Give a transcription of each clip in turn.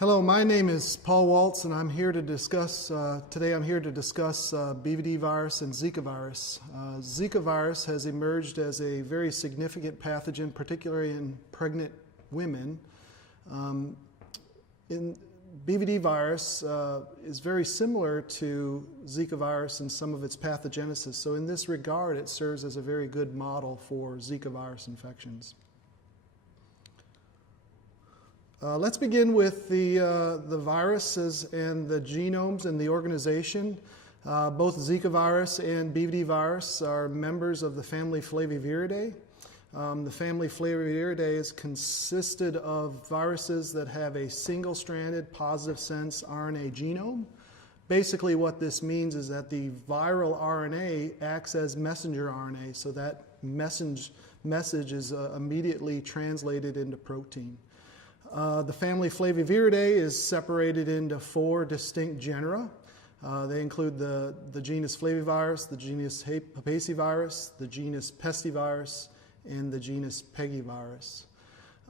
Hello, my name is Paul Walz, and I'm here to discuss, BVD virus and Zika virus. Zika virus has emerged as a very significant pathogen, particularly in pregnant women. BVD virus is very similar to Zika virus in some of its pathogenesis, so in this regard it serves as a very good model for Zika virus infections. Let's begin with the viruses and the genomes and the organization. Both Zika virus and BVD virus are members of the family Flaviviridae. The family Flaviviridae is consisted of viruses that have a single-stranded positive sense RNA genome. Basically what this means is that the viral RNA acts as messenger RNA, so that message is immediately translated into protein. The family Flaviviridae is separated into 4 distinct genera. They include the genus Flavivirus, the genus Papacevirus, the genus Pestivirus, and the genus Pegivirus.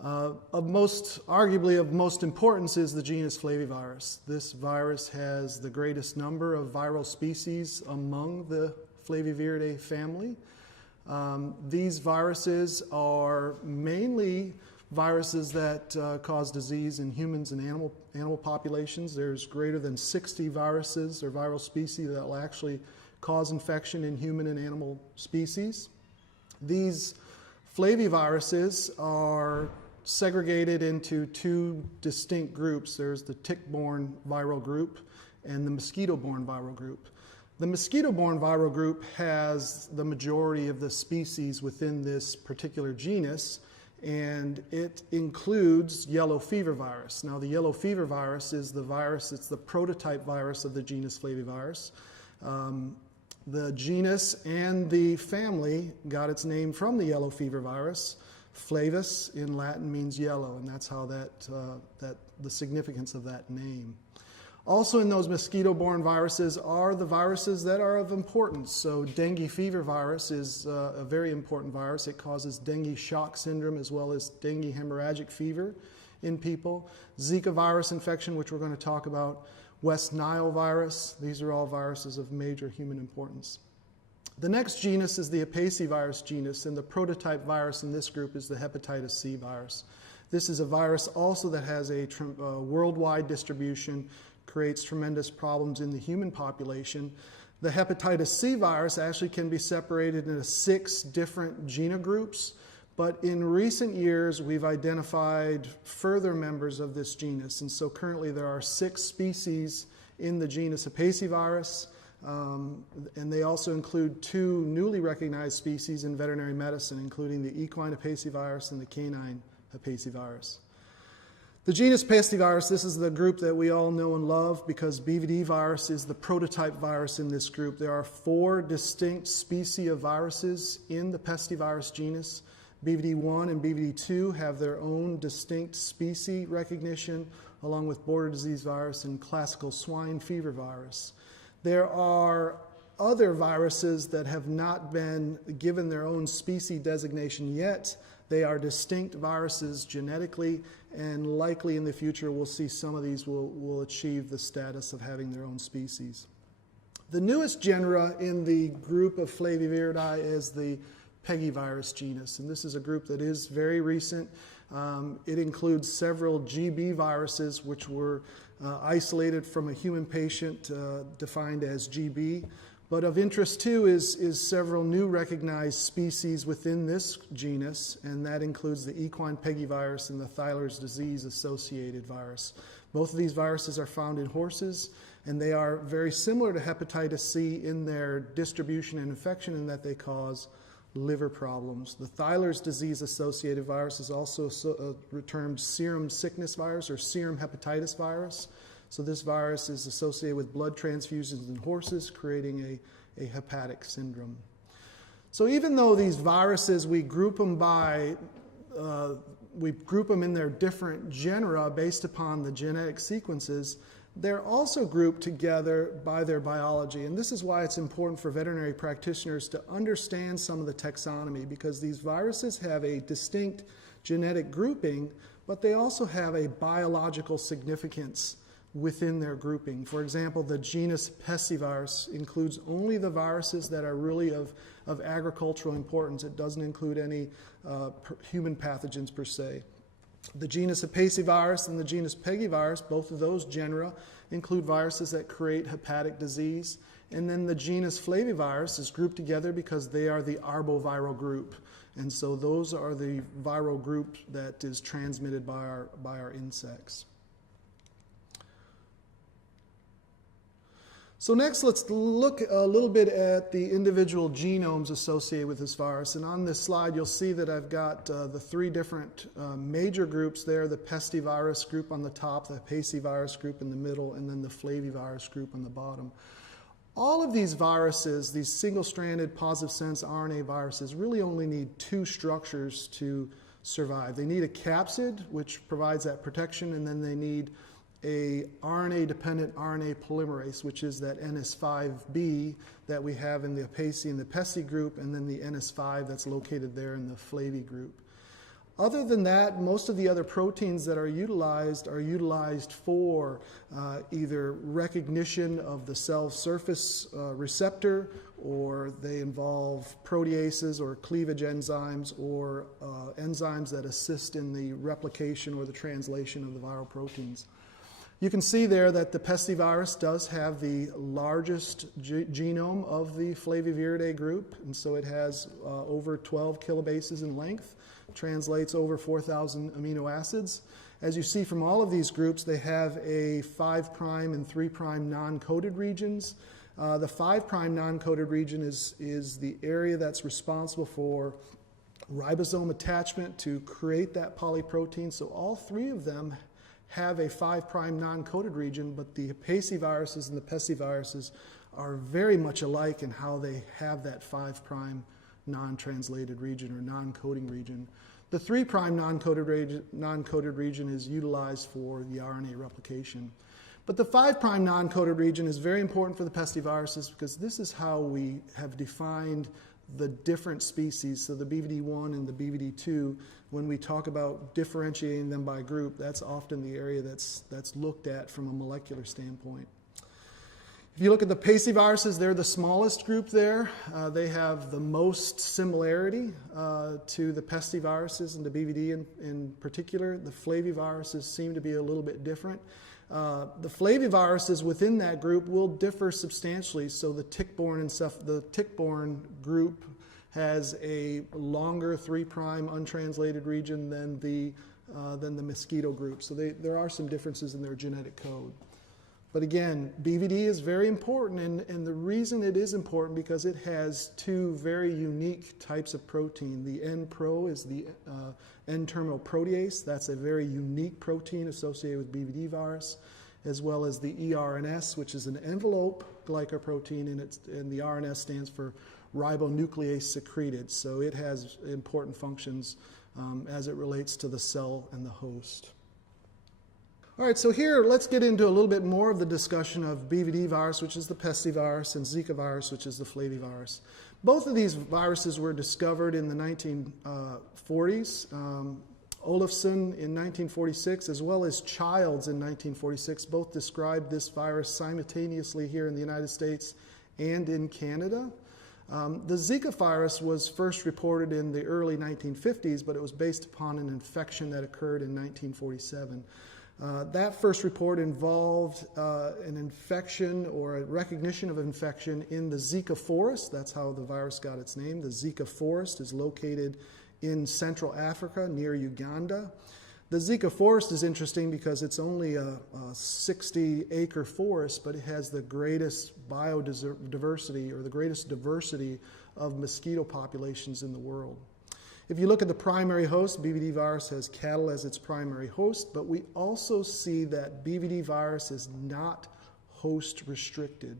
Arguably of most importance is the genus Flavivirus. This virus has the greatest number of viral species among the Flaviviridae family. These viruses are mainly viruses that cause disease in humans and animal populations. There's greater than 60 viruses or viral species that will actually cause infection in human and animal species. These flaviviruses are segregated into 2 distinct groups. There's the tick-borne viral group and the mosquito-borne viral group. The mosquito-borne viral group has the majority of the species within this particular genus, and it includes yellow fever virus. Now, the yellow fever virus is the virus, it's the prototype virus of the genus Flavivirus. The genus and the family got its name from the yellow fever virus. Flavus in Latin means yellow, and that's how the significance of that name. Also in those mosquito-borne viruses are the viruses that are of importance. So dengue fever virus is a very important virus. It causes dengue shock syndrome as well as dengue hemorrhagic fever in people. Zika virus infection, which we're going to talk about. West Nile virus. These are all viruses of major human importance. The next genus is the Papacevirus genus, and the prototype virus in this group is the hepatitis C virus. This is a virus also that has a worldwide distribution, creates tremendous problems in the human population. The hepatitis C virus actually can be separated into 6 different genogroups, but in recent years we've identified further members of this genus, and so currently there are 6 species in the genus Papacevirus, and they also include 2 newly recognized species in veterinary medicine, including the equine Papacevirus and the canine Papacevirus. The genus Pestivirus, this is the group that we all know and love because BVD virus is the prototype virus in this group. There are 4 distinct species of viruses in the Pestivirus genus. BVD1 and BVD2 have their own distinct species recognition, along with border disease virus and classical swine fever virus. There are other viruses that have not been given their own species designation yet. They are distinct viruses genetically, and likely in the future we'll see some of these will achieve the status of having their own species. The newest genera in the group of Flaviviridae is the Pegivirus genus, and this is a group that is very recent. It includes several GB viruses which were isolated from a human patient defined as GB. But of interest too is several new recognized species within this genus, and that includes the equine Pegivirus and the Thaler's disease associated virus. Both of these viruses are found in horses, and they are very similar to hepatitis C in their distribution and infection in that they cause liver problems. The Thaler's disease associated virus is also termed serum sickness virus or serum hepatitis virus. So this virus is associated with blood transfusions in horses, creating a hepatic syndrome. So even though these viruses, we group them in their different genera based upon the genetic sequences, they're also grouped together by their biology. And this is why it's important for veterinary practitioners to understand some of the taxonomy, because these viruses have a distinct genetic grouping, but they also have a biological significance within their grouping. For example, the genus Pestivirus includes only the viruses that are really of agricultural importance. It doesn't include any human pathogens per se. The genus Apaciovirus and the genus Pegivirus, both of those genera, include viruses that create hepatic disease. And then the genus Flavivirus is grouped together because they are the arboviral group. And so those are the viral group that is transmitted by our insects. So next, let's look a little bit at the individual genomes associated with this virus. And on this slide, you'll see that I've got the three different major groups there, the Pestivirus group on the top, the Apaciovirus group in the middle, and then the Flavivirus group on the bottom. All of these viruses, these single-stranded positive sense RNA viruses, really only need two structures to survive. They need a capsid, which provides that protection, and then they need a RNA-dependent RNA polymerase, which is that NS5B that we have in the Apaci and the Pesti group, and then the NS5 that's located there in the Flavi group. Other than that, most of the other proteins that are utilized for either recognition of the cell surface receptor, or they involve proteases or cleavage enzymes, or enzymes that assist in the replication or the translation of the viral proteins. You can see there that the Pestivirus does have the largest genome of the Flaviviridae group, and so it has over 12 kilobases in length, translates over 4,000 amino acids. As you see from all of these groups, they have a 5' and 3' non-coded regions. The 5' non-coded region is the area that's responsible for ribosome attachment to create that polyprotein. So all three of them have a 5' non-coded region, but the Apacioviruses and the Pestiviruses are very much alike in how they have that 5' non-translated region or non-coding region. The 3' non-coded region is utilized for the RNA replication. But the 5' non-coded region is very important for the Pestiviruses because this is how we have defined the different species, so the BVD1 and the BVD2, when we talk about differentiating them by group, that's often the area that's looked at from a molecular standpoint. If you look at the Pacioviruses, they're the smallest group there. They have the most similarity to the Pestiviruses and the BVD in particular. The Flaviviruses seem to be a little bit different. The Flaviviruses within that group will differ substantially. So the tick-borne group has a longer 3' untranslated region than the mosquito group. So there are some differences in their genetic code. But again, BVD is very important, and the reason it is important because it has two very unique types of protein. The N-Pro is the N-terminal protease. That's a very unique protein associated with BVD virus, as well as the eRNS, which is an envelope glycoprotein, and the RNS stands for ribonuclease secreted. So it has important functions as it relates to the cell and the host. All right, so here let's get into a little bit more of the discussion of BVD virus, which is the Pestivirus, and Zika virus, which is the Flavivirus. Both of these viruses were discovered in the 1940s. Olafson in 1946, as well as Childs in 1946, both described this virus simultaneously here in the United States and in Canada. The Zika virus was first reported in the early 1950s, but it was based upon an infection that occurred in 1947. That first report involved an infection or a recognition of infection in the Zika forest. That's how the virus got its name. The Zika forest is located in Central Africa near Uganda. The Zika forest is interesting because it's only a 60-acre forest, but it has the greatest biodiversity or the greatest diversity of mosquito populations in the world. If you look at the primary host, BVD virus has cattle as its primary host, but we also see that BVD virus is not host restricted.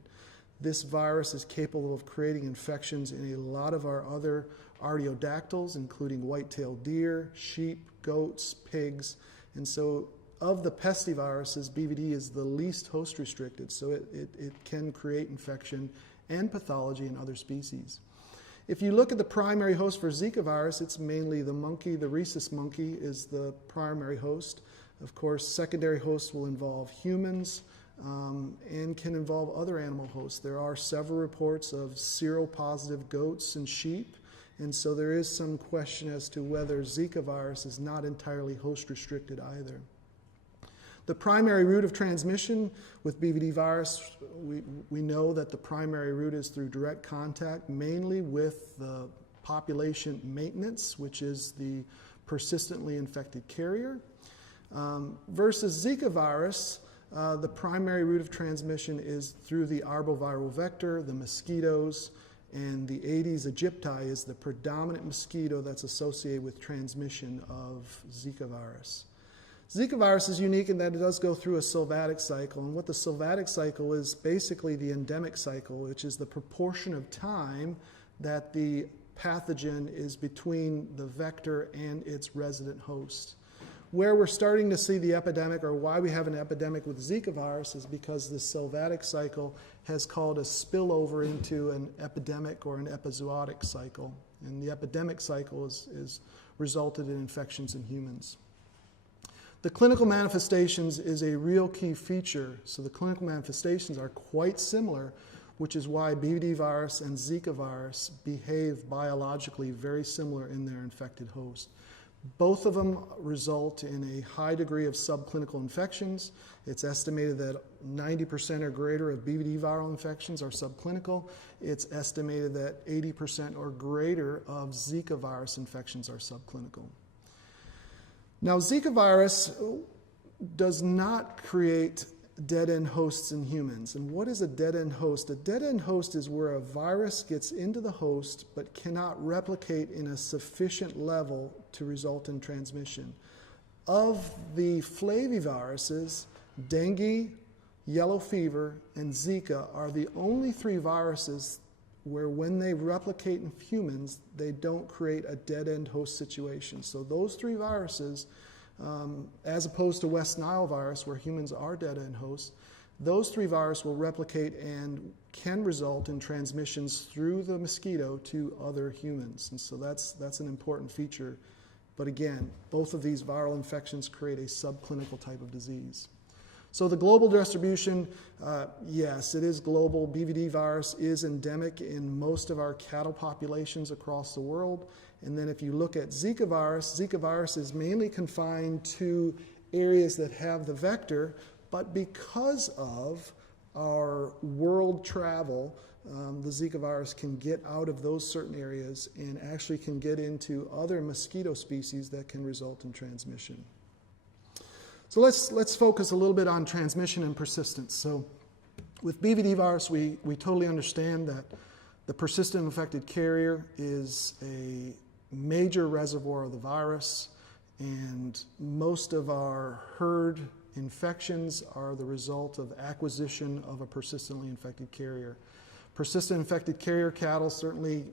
This virus is capable of creating infections in a lot of our other artiodactyls, including white-tailed deer, sheep, goats, pigs. And so of the Pestiviruses, BVD is the least host restricted, so it can create infection and pathology in other species. If you look at the primary host for Zika virus, it's mainly the monkey. The rhesus monkey is the primary host. Of course, secondary hosts will involve humans and can involve other animal hosts. There are several reports of seropositive goats and sheep, and so there is some question as to whether Zika virus is not entirely host-restricted either. The primary route of transmission with BVD virus, we know that the primary route is through direct contact, mainly with the population maintenance, which is the persistently infected carrier. Versus Zika virus, the primary route of transmission is through the arboviral vector, the mosquitoes, and the Aedes aegypti is the predominant mosquito that's associated with transmission of Zika virus. Zika virus is unique in that it does go through a sylvatic cycle, and what the sylvatic cycle is basically the endemic cycle, which is the proportion of time that the pathogen is between the vector and its resident host. Where we're starting to see the epidemic, or why we have an epidemic with Zika virus, is because the sylvatic cycle has caused a spillover into an epidemic or an epizootic cycle. And the epidemic cycle is resulted in infections in humans. The clinical manifestations is a real key feature. So the clinical manifestations are quite similar, which is why BVD virus and Zika virus behave biologically very similar in their infected host. Both of them result in a high degree of subclinical infections. It's estimated that 90% or greater of BVD viral infections are subclinical. It's estimated that 80% or greater of Zika virus infections are subclinical. Now, Zika virus does not create dead-end hosts in humans. And what is a dead-end host? A dead-end host is where a virus gets into the host but cannot replicate in a sufficient level to result in transmission. Of the flaviviruses, dengue, yellow fever, and Zika are the only three viruses where when they replicate in humans, they don't create a dead-end host situation. So those three viruses, as opposed to West Nile virus, where humans are dead-end hosts, those three viruses will replicate and can result in transmissions through the mosquito to other humans. And so that's an important feature. But again, both of these viral infections create a subclinical type of disease. So the global distribution, yes, it is global. BVD virus is endemic in most of our cattle populations across the world. And then if you look at Zika virus is mainly confined to areas that have the vector, but because of our world travel, the Zika virus can get out of those certain areas and actually can get into other mosquito species that can result in transmission. So let's focus a little bit on transmission and persistence. So with BVD virus, we totally understand that the persistent infected carrier is a major reservoir of the virus, and most of our herd infections are the result of acquisition of a persistently infected carrier. Persistent infected carrier cattle certainly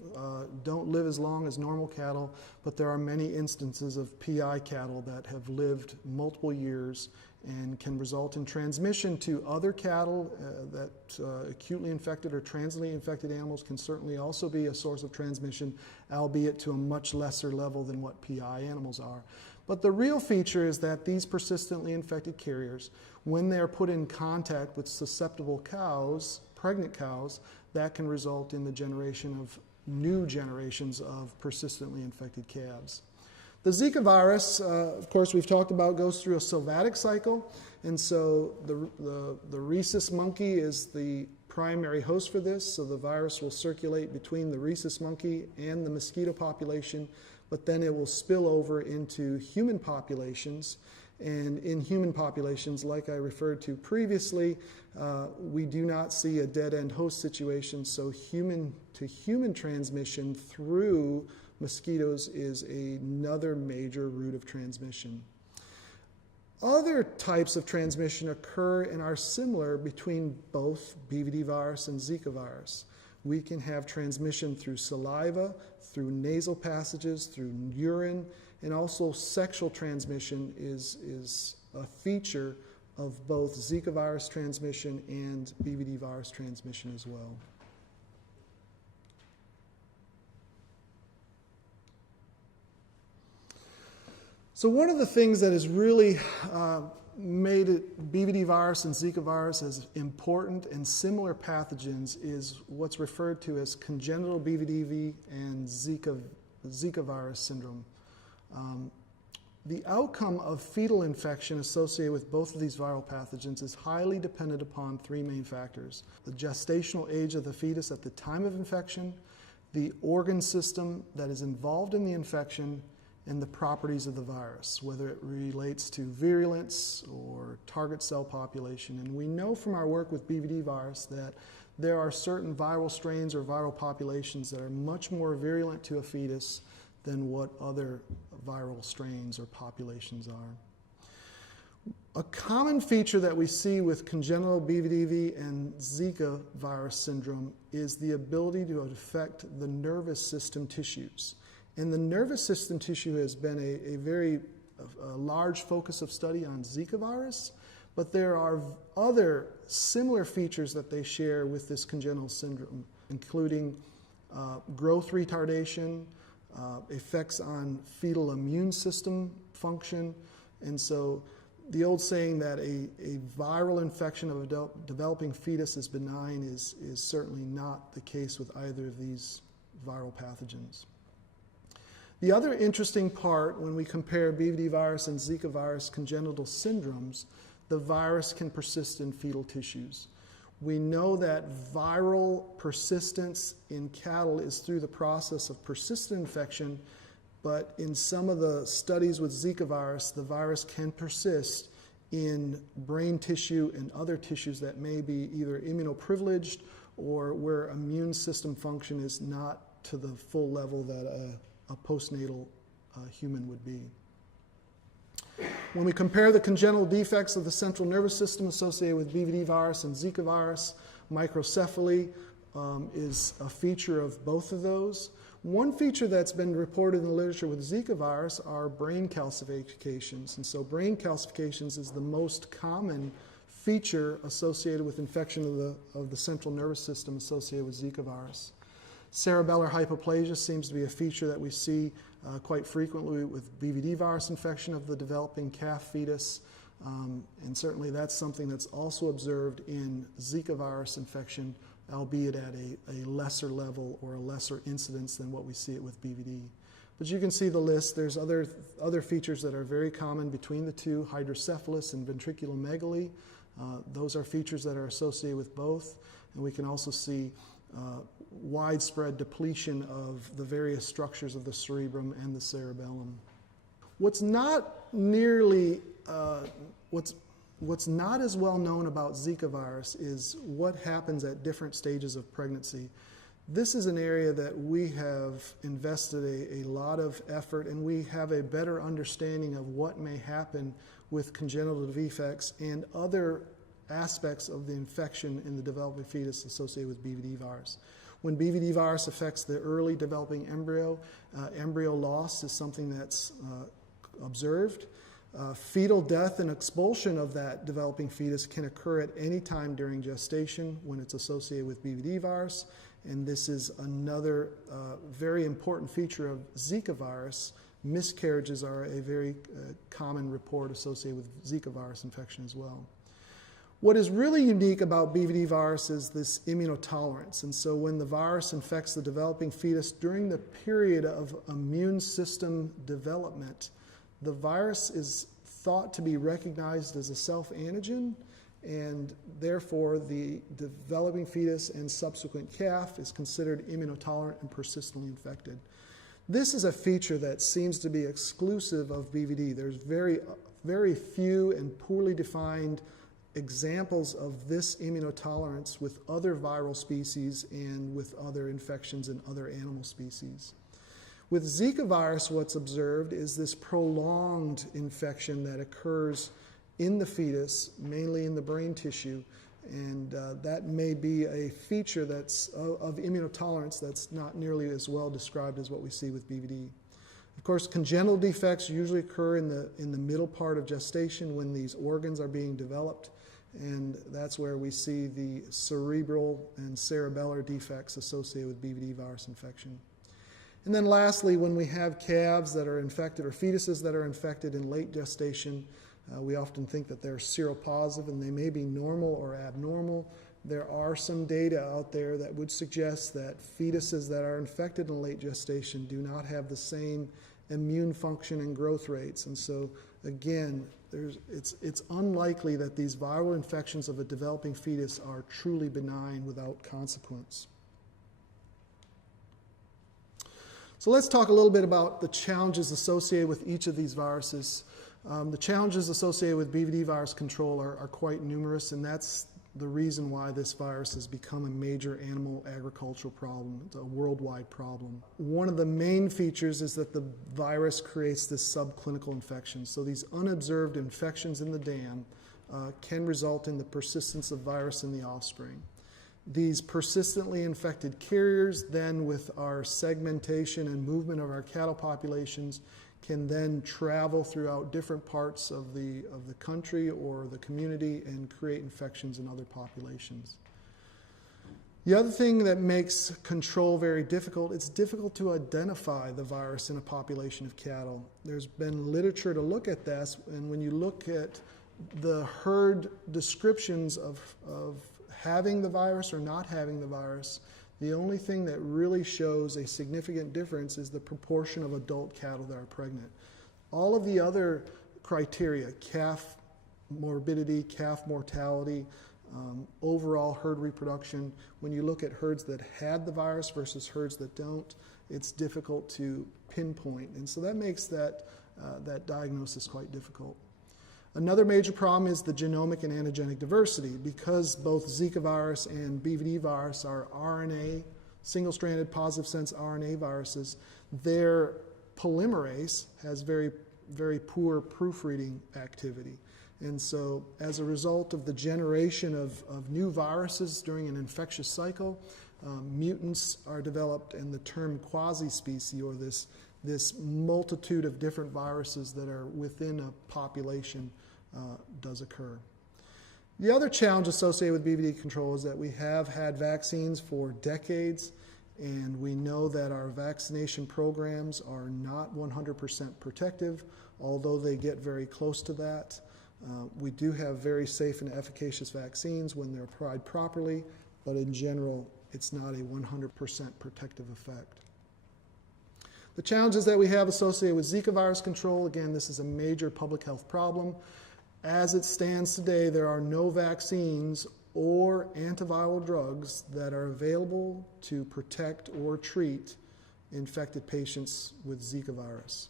don't live as long as normal cattle, but there are many instances of PI cattle that have lived multiple years and can result in transmission to other cattle. That acutely infected or transiently infected animals can certainly also be a source of transmission, albeit to a much lesser level than what PI animals are. But the real feature is that these persistently infected carriers, when they are put in contact with susceptible cows, pregnant cows, that can result in the generation of new generations of persistently infected calves. The Zika virus, of course, we've talked about, goes through a sylvatic cycle, and so the rhesus monkey is the primary host for this, so the virus will circulate between the rhesus monkey and the mosquito population, but then it will spill over into human populations. And in human populations, like I referred to previously, we do not see a dead-end host situation, so human-to-human transmission through mosquitoes is another major route of transmission. Other types of transmission occur and are similar between both BVD virus and Zika virus. We can have transmission through saliva, through nasal passages, through urine, and also sexual transmission is a feature of both Zika virus transmission and BVD virus transmission as well. So one of the things that has really made BVD virus and Zika virus as important and similar pathogens is what's referred to as congenital BVDV and Zika virus syndrome. The outcome of fetal infection associated with both of these viral pathogens is highly dependent upon three main factors: the gestational age of the fetus at the time of infection, the organ system that is involved in the infection, and the properties of the virus, whether it relates to virulence or target cell population. And we know from our work with BVD virus that there are certain viral strains or viral populations that are much more virulent to a fetus than what other viral strains or populations are. A common feature that we see with congenital BVDV and Zika virus syndrome is the ability to affect the nervous system tissues. And the nervous system tissue has been a very large focus of study on Zika virus, but there are other similar features that they share with this congenital syndrome, including growth retardation, effects on fetal immune system function. And so the old saying that a viral infection of a developing fetus is benign is certainly not the case with either of these viral pathogens. The other interesting part when we compare BVD virus and Zika virus congenital syndromes, the virus can persist in fetal tissues. We know that viral persistence in cattle is through the process of persistent infection, but in some of the studies with Zika virus, the virus can persist in brain tissue and other tissues that may be either immunoprivileged or where immune system function is not to the full level that a postnatal human would be. When we compare the congenital defects of the central nervous system associated with BVD virus and Zika virus, microcephaly is a feature of both of those. One feature that's been reported in the literature with Zika virus are brain calcifications. And so brain calcifications is the most common feature associated with infection of the central nervous system associated with Zika virus. Cerebellar hypoplasia seems to be a feature that we see quite frequently with BVD virus infection of the developing calf fetus, and certainly that's something that's also observed in Zika virus infection, albeit at a lesser level or a lesser incidence than what we see it with BVD. But you can see the list. There's other features that are very common between the two: hydrocephalus and ventriculomegaly. Those are features that are associated with both, and we can also see widespread depletion of the various structures of the cerebrum and the cerebellum. What's not nearly, what's not as well known about Zika virus is what happens at different stages of pregnancy. This is an area that we have invested a lot of effort, and we have a better understanding of what may happen with congenital defects and other aspects of the infection in the developing fetus associated with BVD virus. When BVD virus affects the early developing embryo, embryo loss is something that's observed. Fetal death and expulsion of that developing fetus can occur at any time during gestation when it's associated with BVD virus, and this is another very important feature of Zika virus. Miscarriages are a very common report associated with Zika virus infection as well. What is really unique about BVD virus is this immunotolerance. And so when the virus infects the developing fetus during the period of immune system development, the virus is thought to be recognized as a self-antigen, and therefore the developing fetus and subsequent calf is considered immunotolerant and persistently infected. This is a feature that seems to be exclusive of BVD. There's very few and poorly defined examples of this immunotolerance with other viral species and with other infections in other animal species. With Zika virus, what's observed is this prolonged infection that occurs in the fetus, mainly in the brain tissue, and that may be a feature that's of immunotolerance that's not nearly as well described as what we see with BVD. Of course, congenital defects usually occur in the middle part of gestation when these organs are being developed, and that's where we see the cerebral and cerebellar defects associated with BVD virus infection. And then lastly, when we have calves that are infected or fetuses that are infected in late gestation, we often think that they're seropositive and they may be normal or abnormal. There are some data out there that would suggest that fetuses that are infected in late gestation do not have the same immune function and growth rates. And so, again, it's unlikely that these viral infections of a developing fetus are truly benign without consequence. So let's talk a little bit about the challenges associated with each of these viruses. The challenges associated with BVD virus control are quite numerous, and that's the reason why this virus has become a major animal agricultural problem. It's a worldwide problem. One of the main features is that the virus creates this subclinical infection. So these unobserved infections in the dam can result in the persistence of virus in the offspring. These persistently infected carriers then, with our segmentation and movement of our cattle populations, can then travel throughout different parts of the country or the community and create infections in other populations. The other thing that makes control very difficult, it's difficult to identify the virus in a population of cattle. There's been literature to look at this, and when you look at the herd descriptions of having the virus or not having the virus, the only thing that really shows a significant difference is the proportion of adult cattle that are pregnant. All of the other criteria, calf morbidity, calf mortality, overall herd reproduction, when you look at herds that had the virus versus herds that don't, it's difficult to pinpoint. And so that makes that diagnosis quite difficult. Another major problem is the genomic and antigenic diversity. Because both Zika virus and BVD virus are RNA, single-stranded positive sense RNA viruses, their polymerase has very, very poor proofreading activity. And so as a result of the generation of new viruses during an infectious cycle, mutants are developed, and the term quasi-species, or this multitude of different viruses that are within a population, does occur. The other challenge associated with BVD control is that we have had vaccines for decades, and we know that our vaccination programs are not 100% protective, although they get very close to that. We do have very safe and efficacious vaccines when they're applied properly, but in general, it's not a 100% protective effect. The challenges that we have associated with Zika virus control, again, this is a major public health problem. As it stands today, there are no vaccines or antiviral drugs that are available to protect or treat infected patients with Zika virus.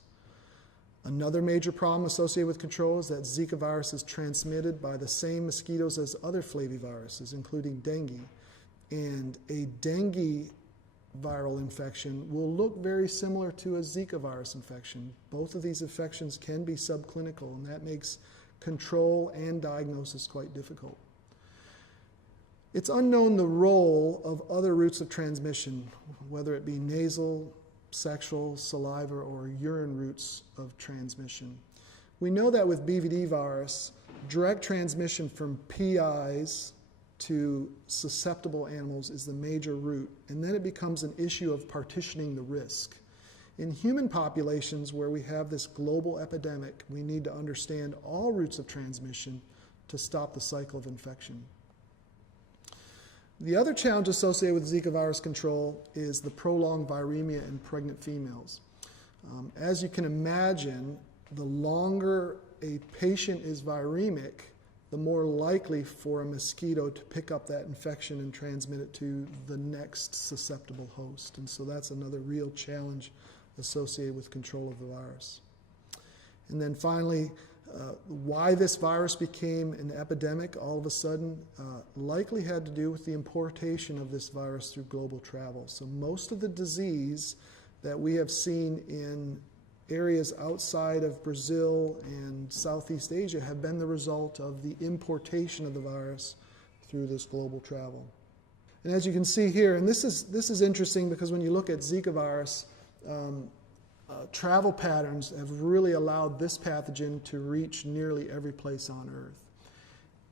Another major problem associated with control is that Zika virus is transmitted by the same mosquitoes as other flaviviruses, including dengue. And a dengue viral infection will look very similar to a Zika virus infection. Both of these infections can be subclinical, and that makes control and diagnosis quite difficult. It's unknown the role of other routes of transmission, whether it be nasal, sexual, saliva, or urine routes of transmission. We know that with BVD virus, direct transmission from PIs to susceptible animals is the major route, and then it becomes an issue of partitioning the risk. In human populations where we have this global epidemic, we need to understand all routes of transmission to stop the cycle of infection. The other challenge associated with Zika virus control is the prolonged viremia in pregnant females. As you can imagine, the longer a patient is viremic, the more likely for a mosquito to pick up that infection and transmit it to the next susceptible host. And so that's another real challenge associated with control of the virus. And then finally, why this virus became an epidemic all of a sudden likely had to do with the importation of this virus through global travel. So most of the disease that we have seen in areas outside of Brazil and Southeast Asia have been the result of the importation of the virus through this global travel. And as you can see here, and this is interesting because when you look at Zika virus, travel patterns have really allowed this pathogen to reach nearly every place on Earth.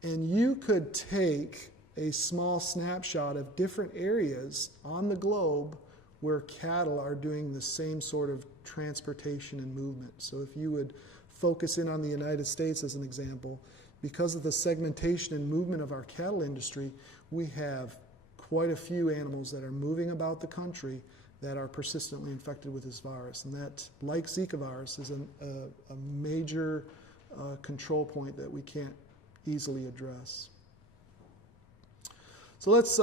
And you could take a small snapshot of different areas on the globe where cattle are doing the same sort of transportation and movement. So if you would focus in on the United States as an example, because of the segmentation and movement of our cattle industry, we have quite a few animals that are moving about the country that are persistently infected with this virus. And that, like Zika virus, is a major control point that we can't easily address. So let's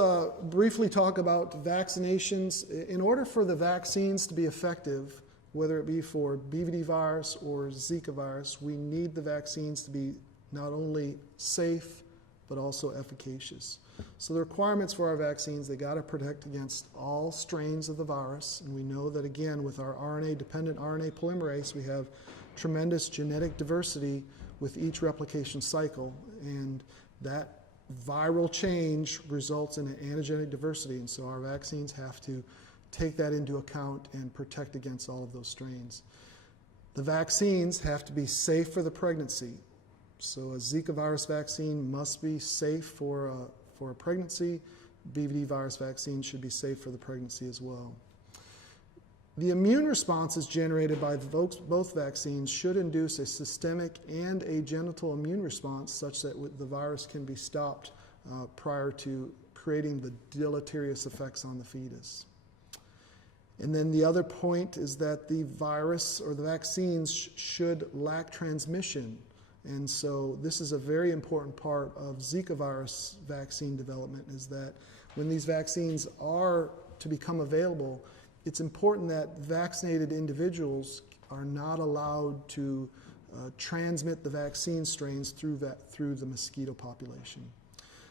briefly talk about vaccinations. In order for the vaccines to be effective, whether it be for BVD virus or Zika virus, we need the vaccines to be not only safe, but also efficacious. So the requirements for our vaccines, they got to protect against all strains of the virus. And we know that, again, with our RNA-dependent RNA polymerase, we have tremendous genetic diversity with each replication cycle. And that viral change results in an antigenic diversity. And so our vaccines have to take that into account and protect against all of those strains. The vaccines have to be safe for the pregnancy. So a Zika virus vaccine must be safe for a pregnancy. BVD virus vaccine should be safe for the pregnancy as well. The immune responses generated by both vaccines should induce a systemic and a genital immune response such that the virus can be stopped prior to creating the deleterious effects on the fetus. And then the other point is that the virus or the vaccines should lack transmission. And so this is a very important part of Zika virus vaccine development, is that when these vaccines are to become available, it's important that vaccinated individuals are not allowed to transmit the vaccine strains through the mosquito population.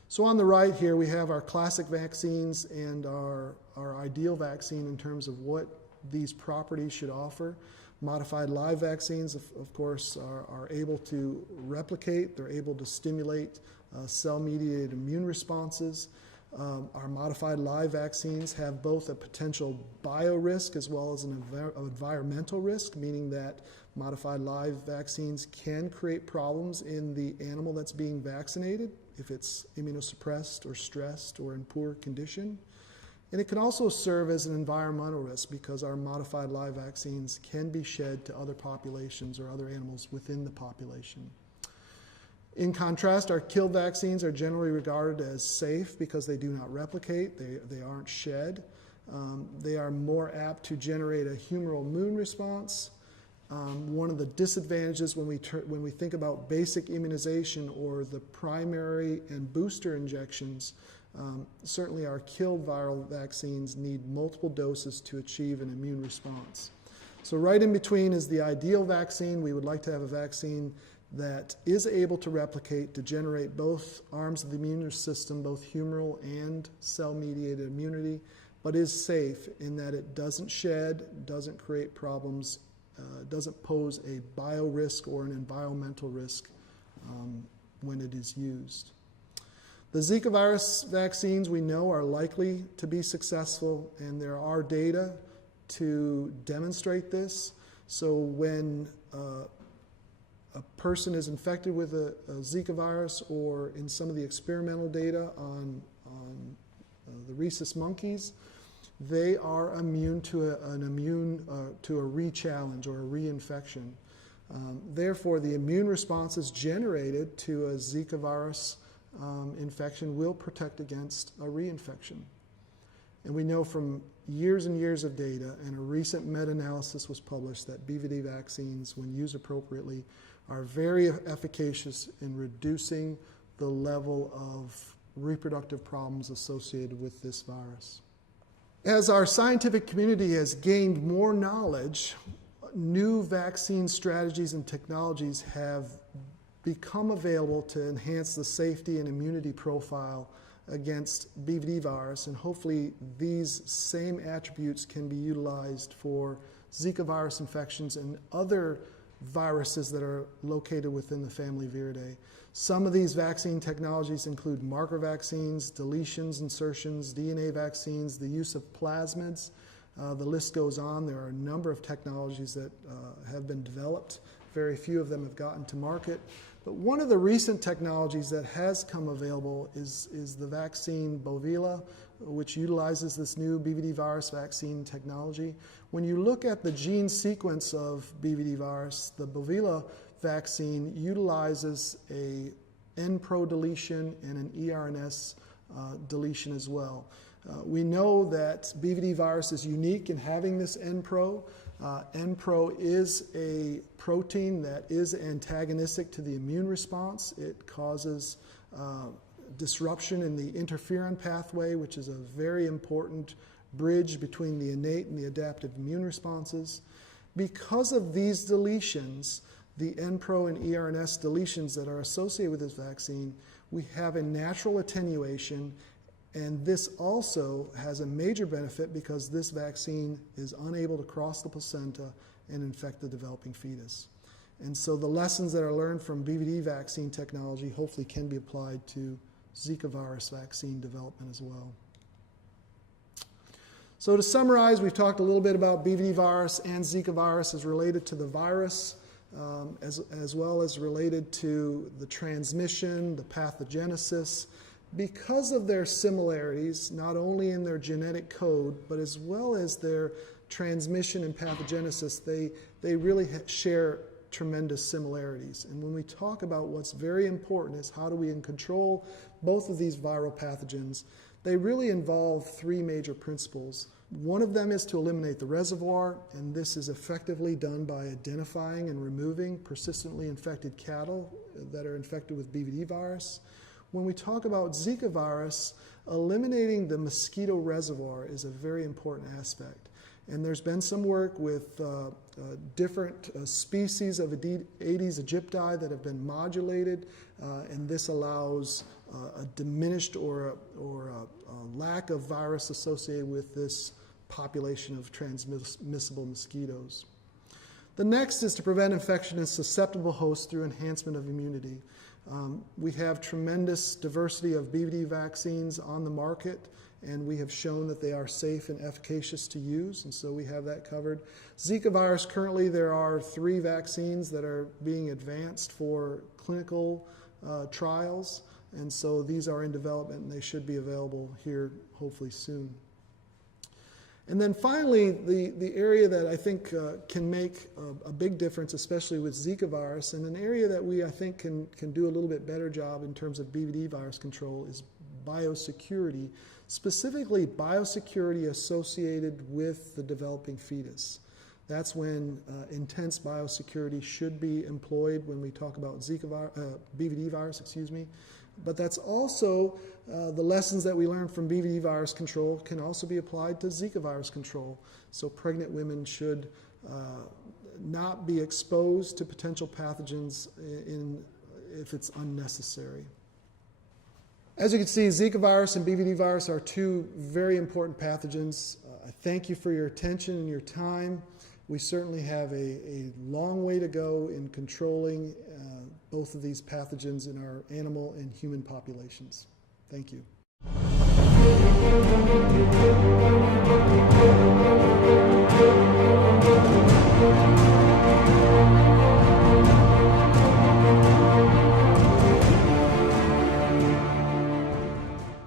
So on the right here, we have our classic vaccines and our ideal vaccine in terms of what these properties should offer. Modified live vaccines, of course, are able to replicate. They're able to stimulate cell-mediated immune responses. Our modified live vaccines have both a potential bio-risk as well as an environmental risk, meaning that modified live vaccines can create problems in the animal that's being vaccinated if it's immunosuppressed or stressed or in poor condition. And it can also serve as an environmental risk because our modified live vaccines can be shed to other populations or other animals within the population. In contrast, our killed vaccines are generally regarded as safe because they do not replicate, they aren't shed. They are more apt to generate a humoral immune response. One of the disadvantages when we think about basic immunization or the primary and booster injections, certainly our killed viral vaccines need multiple doses to achieve an immune response. So right in between is the ideal vaccine. We would like to have a vaccine that is able to replicate, to generate both arms of the immune system, both humoral and cell-mediated immunity, but is safe in that it doesn't shed, doesn't create problems, doesn't pose a bio-risk or an environmental risk when it is used. The Zika virus vaccines we know are likely to be successful, and there are data to demonstrate this. So when a person is infected with a Zika virus, or in some of the experimental data on the rhesus monkeys, they are immune to a re-challenge or a reinfection. Therefore, the immune responses generated to a Zika virus infection will protect against a reinfection. And we know from years and years of data, and a recent meta-analysis was published, that BVD vaccines, when used appropriately, are very efficacious in reducing the level of reproductive problems associated with this virus. As our scientific community has gained more knowledge, new vaccine strategies and technologies have become available to enhance the safety and immunity profile against BVD virus, and hopefully these same attributes can be utilized for Zika virus infections and other viruses that are located within the family Viridae. Some of these vaccine technologies include marker vaccines, deletions, insertions, DNA vaccines, the use of plasmids. The list goes on. There are a number of technologies that have been developed. Very few of them have gotten to market. But one of the recent technologies that has come available is the vaccine Bovila, which utilizes this new BVD virus vaccine technology. When you look at the gene sequence of BVD virus, the bovila vaccine utilizes a N-pro deletion and an eRNS deletion as well. We know that BVD virus is unique in having this N-pro. N-pro is a protein that is antagonistic to the immune response. It causes disruption in the interferon pathway, which is a very important bridge between the innate and the adaptive immune responses. Because of these deletions, the N-pro and eRNS deletions that are associated with this vaccine, we have a natural attenuation, and this also has a major benefit because this vaccine is unable to cross the placenta and infect the developing fetus. And so the lessons that are learned from BVD vaccine technology hopefully can be applied to Zika virus vaccine development as well. So to summarize, we've talked a little bit about BVD virus and Zika virus as related to the virus, as well as related to the transmission, the pathogenesis. Because of their similarities, not only in their genetic code, but as well as their transmission and pathogenesis, they really share tremendous similarities. And when we talk about what's very important is how do we control both of these viral pathogens, they really involve three major principles. One of them is to eliminate the reservoir, and this is effectively done by identifying and removing persistently infected cattle that are infected with BVD virus. When we talk about Zika virus, eliminating the mosquito reservoir is a very important aspect. And there's been some work with different species of Aedes aegypti that have been modulated, and this allows a diminished or a lack of virus associated with this population of transmissible mosquitoes. The next is to prevent infection in susceptible hosts through enhancement of immunity. We have tremendous diversity of BVD vaccines on the market, and we have shown that they are safe and efficacious to use, and so we have that covered. Zika virus, currently there are 3 vaccines that are being advanced for clinical trials, and so these are in development and they should be available here hopefully soon. And then finally, the area that I think can make a big difference, especially with Zika virus, and an area that we, I think, can do a little bit better job in terms of BVD virus control is biosecurity, specifically biosecurity associated with the developing fetus. That's when intense biosecurity should be employed when we talk about BVD virus, But that's also the lessons that we learned from BVD virus control can also be applied to Zika virus control. So pregnant women should not be exposed to potential pathogens if it's unnecessary. As you can see, Zika virus and BVD virus are 2 very important pathogens. I thank you for your attention and your time. We certainly have a long way to go in controlling both of these pathogens in our animal and human populations. Thank you.